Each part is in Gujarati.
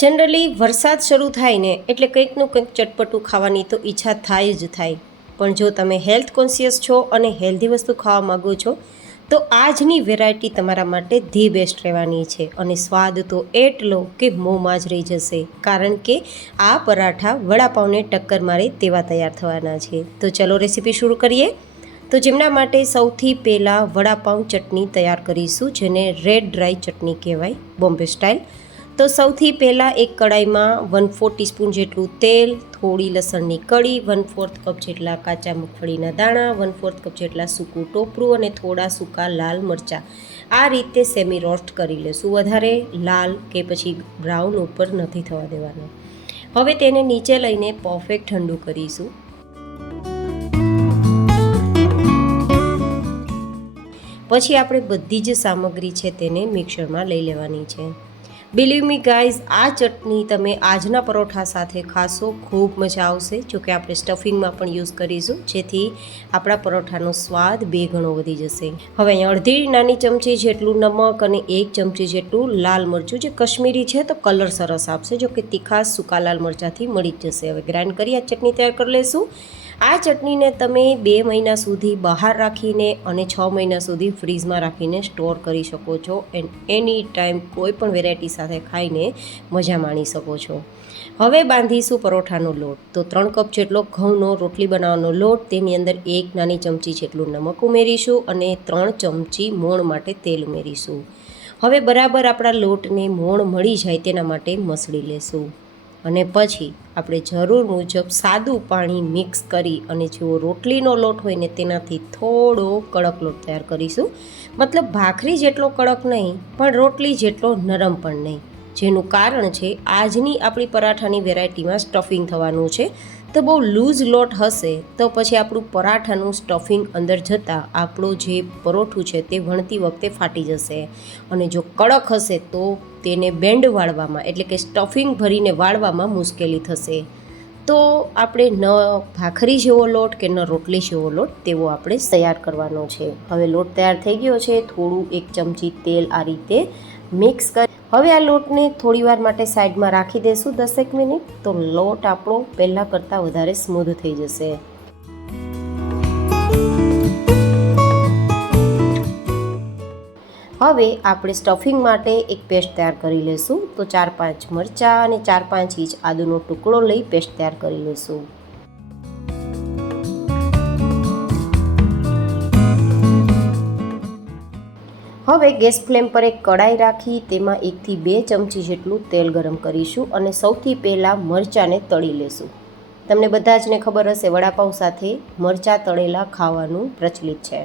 જનરલી વરસાદ શરૂ થાય ને એટલે કંઈકનું કંઈક ચટપટું ખાવાની તો ઈચ્છા થાય જ થાય. પણ જો તમે હેલ્થ કોન્શિયસ છો અને હેલ્ધી વસ્તુ ખાવા માગો છો તો આજની વેરાયટી તમારા માટે ધી બેસ્ટ રહેવાની છે. અને સ્વાદ તો એટલો કે મોંમાં જ રહી જશે, કારણ કે આ પરાઠા વડાપાઉંને ટક્કર મારે તેવા તૈયાર થવાના છે. તો ચલો રેસીપી શરૂ કરીએ. તો જેમના માટે સૌથી પહેલાં વડાપાઉં ચટણી તૈયાર કરીશું, જેને રેડ ડ્રાય ચટણી કહેવાય, બોમ્બે સ્ટાઇલ. તો સૌથી પહેલાં એક કડાઈમાં 1/4 ટીસ્પૂન જેટલું તેલ, થોડી લસણની કળી, 1/4 કપ જેટલા કાચા મગફળીના દાણા, 1/4 કપ જેટલા સૂકું ટોપરું અને થોડા સૂકા લાલ મરચાં આ રીતે સેમી રોસ્ટ કરી લેશું. વધારે લાલ કે પછી બ્રાઉન ઉપર નથી થવા દેવાનું. હવે તેને નીચે લઈને પરફેક્ટ ઠંડુ કરીશું. પછી આપણે બધી જ સામગ્રી છે તેને મિક્સરમાં લઈ લેવાની છે. બિલીવ મી ગાઈઝ, આ ચટણી તમે આજના પરોઠા સાથે ખાશો, ખૂબ મજા આવશે. જોકે આપણે સ્ટફિંગમાં પણ યુઝ કરીશું, જેથી આપણા પરોઠાનો સ્વાદ 2 ગણો વધી જશે. હવે અહીંયા અડધી નાની ચમચી જેટલું નમક અને 1 ચમચી જેટલું લાલ મરચું, જે કશ્મીરી છે તો કલર સરસ આપશે. જોકે તીખાશ સૂકા લાલ મરચાંથી મળી જ જશે. હવે ગ્રાઇન્ડ કરી આ ચટણી તૈયાર કરી લઈશું. આ ચટણીને તમે 2 મહિના સુધી બહાર રાખીને અને 6 મહિના સુધી ફ્રીઝમાં રાખીને સ્ટોર કરી શકો છો. એન્ડ એની ટાઈમ કોઈ પણ વેરાયટી સાથે ખાઈને મજા માણી શકો છો. હવે બાંધીશું પરોઠાનો લોટ. તો 3 કપ જેટલો ઘઉંનો રોટલી બનાવવાનો લોટ, તેની અંદર 1 નાની ચમચી જેટલું નમક ઉમેરીશું અને 3 ચમચી મોણ માટે તેલ ઉમેરીશું. હવે બરાબર આપણા લોટને મોણ મળી જાય તેના માટે મસળી લેશું. અને પછી આપણે જરૂર મુજબ સાદું પાણી મિક્સ કરી અને જો રોટલીનો લોટ હોય ને તેનાથી થોડો કડક લોટ તૈયાર કરીશું. મતલબ ભાખરી જેટલો કડક નહીં, પણ રોટલી જેટલો નરમ પણ નહીં. જેનું કારણ છે આજની આપણી પરાઠાની વેરાયટીમાં સ્ટફિંગ થવાનું છે. તો બહુ લૂઝ લોટ હશે તો પછી આપણું પરાઠાનું સ્ટફિંગ અંદર જતાં આપણું જે પરોઠું છે તે વણતી વખતે ફાટી જશે. અને જો કડક હશે તો તેને બેન્ડ વાળવામાં, એટલે કે સ્ટફિંગ ભરીને વાળવામાં મુશ્કેલી થશે. તો આપણે ન ભાખરી જેવો લોટ કે ન રોટલી જેવો લોટ તેવો આપણે તૈયાર કરવાનો છે. હવે લોટ તૈયાર થઈ ગયો છે. થોડું 1 ચમચી તેલ આ રીતે મિક્સ કરી હવે આ લોટને થોડી વાર માટે સાઈડમાં રાખી દઈશું, 10 મિનિટ. તો લોટ આપણો પહેલાં કરતાં વધારે સ્મૂધ થઈ જશે. હવે આપણે સ્ટફિંગ માટે એક પેસ્ટ તૈયાર કરી લઈશું. તો 4-5 મરચાં અને 4-5 ઇંચ આદુનો ટુકડો લઈ પેસ્ટ તૈયાર કરી લઈશું. હવે ગેસ ફ્લેમ પર એક કડાઈ રાખી તેમાં 1 થી 2 ચમચી જેટલું તેલ ગરમ કરીશું અને સૌથી પહેલાં મરચાંને તળી લેશું. તમને બધા જને ખબર હશે, વડાપાઉં સાથે મરચાં તળેલા ખાવાનું પ્રચલિત છે.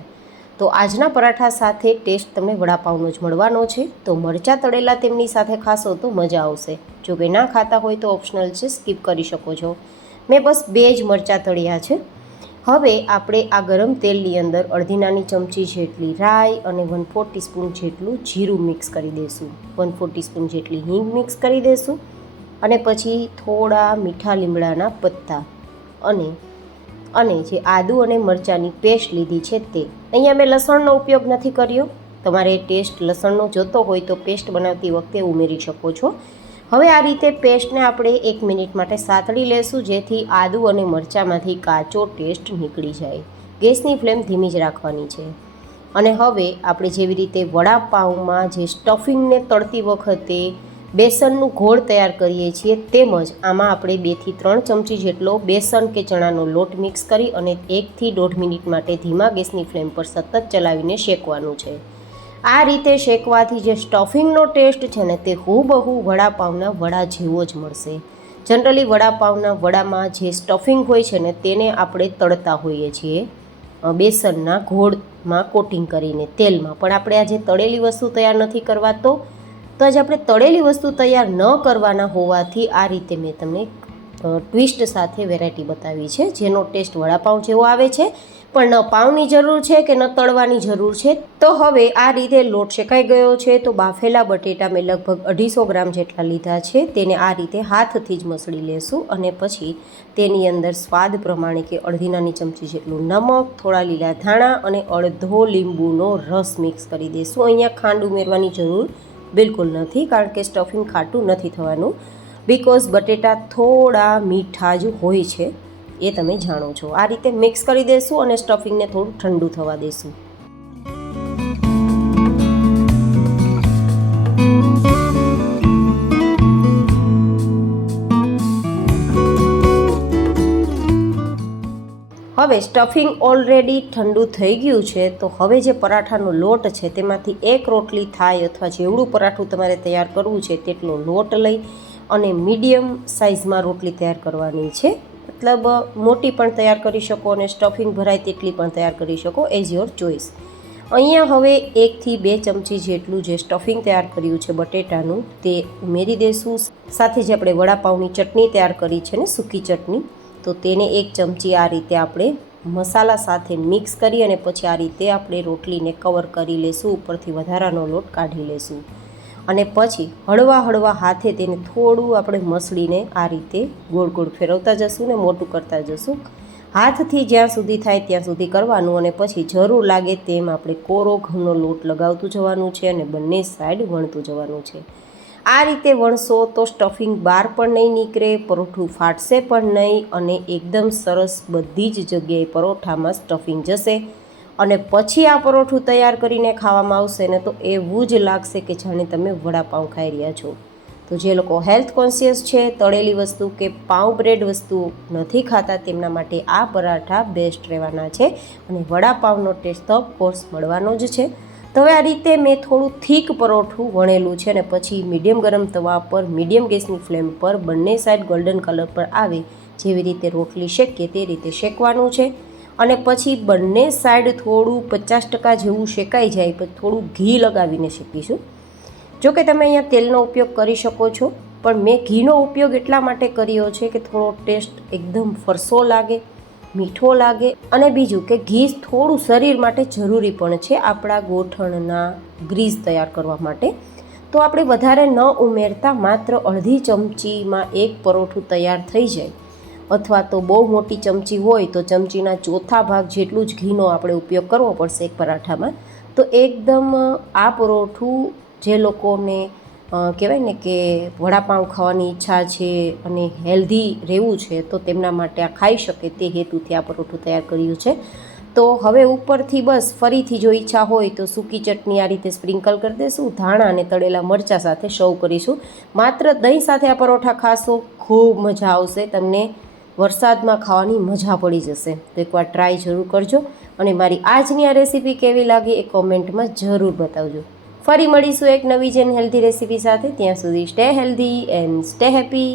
તો આજના પરાઠા સાથે ટેસ્ટ તમને વડાપાઉંનો જ મળવાનો છે. તો મરચાં તળેલા તેમની સાથે ખાશો તો મજા આવશે. જો કે ના ખાતા હોય તો ઓપ્શનલ છે, સ્કીપ કરી શકો છો. મેં બસ 2 જ મરચાં તળ્યા છે. હવે આપણે આ ગરમ તેલની અંદર અડધી નાની ચમચી જેટલી રાઈ અને 1/4 ટીસ્પૂન જેટલું જીરું મિક્સ કરી દઈશું. 1/4 ટીસ્પૂન જેટલી હિંગ મિક્સ કરી દઈશું. અને પછી થોડા મીઠા લીમડાના પત્તા અને જે આદુ અને મરચાંની પેસ્ટ લીધી છે તે. અહીંયા મેં લસણનો ઉપયોગ નથી કર્યો. તમારે ટેસ્ટ લસણનો જોતો હોય તો પેસ્ટ બનાવતી વખતે ઉમેરી શકો છો. હવે આ રીતે પેસ્ટને આપણે 1 મિનિટ માટે સાતળી લેશું, જેથી આદુ અને મરચાંમાંથી કાચો ટેસ્ટ નીકળી જાય. ગેસની ફ્લેમ ધીમી જ રાખવાની છે. અને હવે આપણે જેવી રીતે વડાપાઉંમાં જે સ્ટફિંગને તળતી વખતે બેસનનું ઘોળ તૈયાર કરીએ છીએ, તેમજ આમાં આપણે 2 થી 3 ચમચી જેટલો બેસન કે ચણાનો લોટ મિક્સ કરી અને 1 થી 1.5 મિનિટ માટે ધીમા ગેસની ફ્લેમ પર સતત ચલાવીને શેકવાનું છે. આ રીતે શેકવાથી જે સ્ટફિંગનો ટેસ્ટ છે ને તે હૂબહુ વડાપાઉંના વડા જેવો જ મળશે. જનરલી વડાપાઉંના વડામાં જે સ્ટફિંગ હોય છે ને તેને આપણે તળતા હોઈએ છીએ બેસનના ઘોળમાં કોટિંગ કરીને તેલમાં. પણ આપણે આજે તળેલી વસ્તુ તૈયાર નથી કરવા, તો આજે આપણે તળેલી વસ્તુ તૈયાર ન કરવાના હોવાથી આ રીતે મેં તમને ટ્વિસ્ટ સાથે વેરાયટી બતાવી છે, જેનો ટેસ્ટ વડાપાઉં જેવો આવે છે. પણ ન પાઉંની જરૂર છે કે ન તળવાની જરૂર છે. તો હવે આ રીતે લોટ શેકાઈ ગયો છે. તો બાફેલા બટેટા મેં લગભગ 250 ગ્રામ જેટલા લીધા છે. તેને આ રીતે હાથથી જ મસળી લેશું અને પછી તેની અંદર સ્વાદ પ્રમાણે કે અડધી નાની ચમચી જેટલું નમક, થોડા લીલા ધાણા અને અડધો લીંબુનો રસ મિક્સ કરી દઈશું. અહીંયા ખાંડ ઉમેરવાની જરૂર બિલકુલ નથી, કારણ કે સ્ટફિંગ ખાટું નથી થવાનું. બિકોઝ બટેટા થોડા મીઠા જ હોય છે, એ તમે જાણો છો. આ રીતે મિક્સ કરી દઈશું અને સ્ટફિંગને થોડું ઠંડુ થવા દઈશું. હવે સ્ટફિંગ ઓલરેડી ઠંડુ થઈ ગયું છે, તો હવે જે પરાઠાનો લોટ છે તેમાંથી એક રોટલી થાય અથવા જેવડું પરાઠું તમારે તૈયાર કરવું છે તેટલો લોટ લઈ અને મીડિયમ સાઇઝમાં રોટલી તૈયાર કરવાની છે. મતલબ મોટી પણ તૈયાર કરી શકો અને સ્ટફિંગ ભરાય તેટલી પણ તૈયાર કરી શકો, એઝ યોર ચોઇસ. અહીંયા હવે 1 થી 2 ચમચી જેટલું જે સ્ટફિંગ તૈયાર કર્યું છે બટેટાનું તે ઉમેરી દઈશું. સાથે જે આપણે વડાપાઉંની ચટણી તૈયાર કરી છે ને, સૂકી ચટણી, તો તેને 1 ચમચી આ રીતે આપણે મસાલા સાથે મિક્સ કરી અને પછી આ રીતે આપણે રોટલીને કવર કરી લઈશું, ઉપરથી વધારાનો લોટ કાઢી લઈશું અને પછી હળવા હાથે તેને થોડું આપણે મસળીને આ રીતે ગોળ ગોળ ફેરવતા જશું ને મોટું કરતા જશું. હાથથી જ્યાં સુધી થાય ત્યાં સુધી કરવાનું અને પછી જરૂર લાગે તેમ આપણે કોરો ઘઉંનો લોટ લગાવતું જવાનું છે અને બંને સાઈડ વણતું જવાનું છે. આ રીતે વણશો તો સ્ટફિંગ બહાર પણ નહીં નીકળે, પરોઠું ફાટશે પણ નહીં અને એકદમ સરસ બધી જ જગ્યાએ પરોઠામાં સ્ટફિંગ જશે. અને પછી આ પરોઠું તૈયાર કરીને ખાવામાં આવશે ને તો એવું જ લાગશે કે જાણે તમે વડાપાઉં ખાઈ રહ્યા છો. તો જે લોકો હેલ્થ કોન્શિયસ છે, તળેલી વસ્તુ કે પાઉં બ્રેડ વસ્તુ નથી ખાતા, તેમના માટે આ પરાઠા બેસ્ટ રહેવાના છે અને વડાપાઉંનો ટેસ્ટ તો ઓફકોર્સ મળવાનો જ છે. તો હવે આ રીતે મેં થોડું થીક પરોઠું વણેલું છે અને પછી મીડિયમ ગરમ તવા પર મીડિયમ ગેસની ફ્લેમ પર બંને સાઈડ ગોલ્ડન કલર પર આવે જેવી રીતે રોટલી શેકીએ તે રીતે શેકવાનું છે. અને પછી બંને સાઈડ થોડું 50% જેવું શેકાઈ જાય પછી થોડું ઘી લગાવીને શેકીશું. જો કે તમે અહીંયા તેલનો ઉપયોગ કરી શકો છો, પણ મેં ઘીનો ઉપયોગ એટલા માટે કર્યો છે કે થોડો ટેસ્ટ એકદમ ફરસો લાગે, મીઠો લાગે અને બીજું કે ઘી થોડું શરીર માટે જરૂરી પણ છે આપણા ગોઠણના ગ્રીસ તૈયાર કરવા માટે. તો આપણે વધારે ન ઉમેરતા માત્ર અડધી ચમચીમાં એક પરોઠું તૈયાર થઈ જાય, અથવા તો બહુ મોટી ચમચી હોય તો ચમચીના ચોથા ભાગ જેટલું જ ઘીનો આપણે ઉપયોગ કરવો પડશે એક પરાઠામાં. તો એકદમ આ પરોઠું જે લોકોને કહેવાય ને કે વડાપાઉં ખાવાની ઈચ્છા છે અને હેલ્ધી રહેવું છે તો તેમના માટે આ ખાઈ શકે તે હેતુથી આ પરોઠું તૈયાર કર્યું છે. તો હવે ઉપરથી બસ ફરીથી જો ઈચ્છા હોય તો સૂકી ચટણી આ રીતે સ્પ્રિંકલ કરી દઈશું, ધાણા અને તળેલા મરચાં સાથે સર્વ કરીશું. માત્ર દહીં સાથે આ પરોઠા ખાશો, ખૂબ મજા આવશે, તમને વરસાદમાં ખાવાની મજા પડી જશે. તો એકવાર ટ્રાય જરૂર કરજો અને મારી આજની આ રેસીપી કેવી લાગી એ કોમેન્ટમાં જરૂર બતાવજો. ફરી મળીશું એક નવી જ હેલ્ધી રેસીપી સાથે. ત્યાં સુધી stay healthy and stay happy.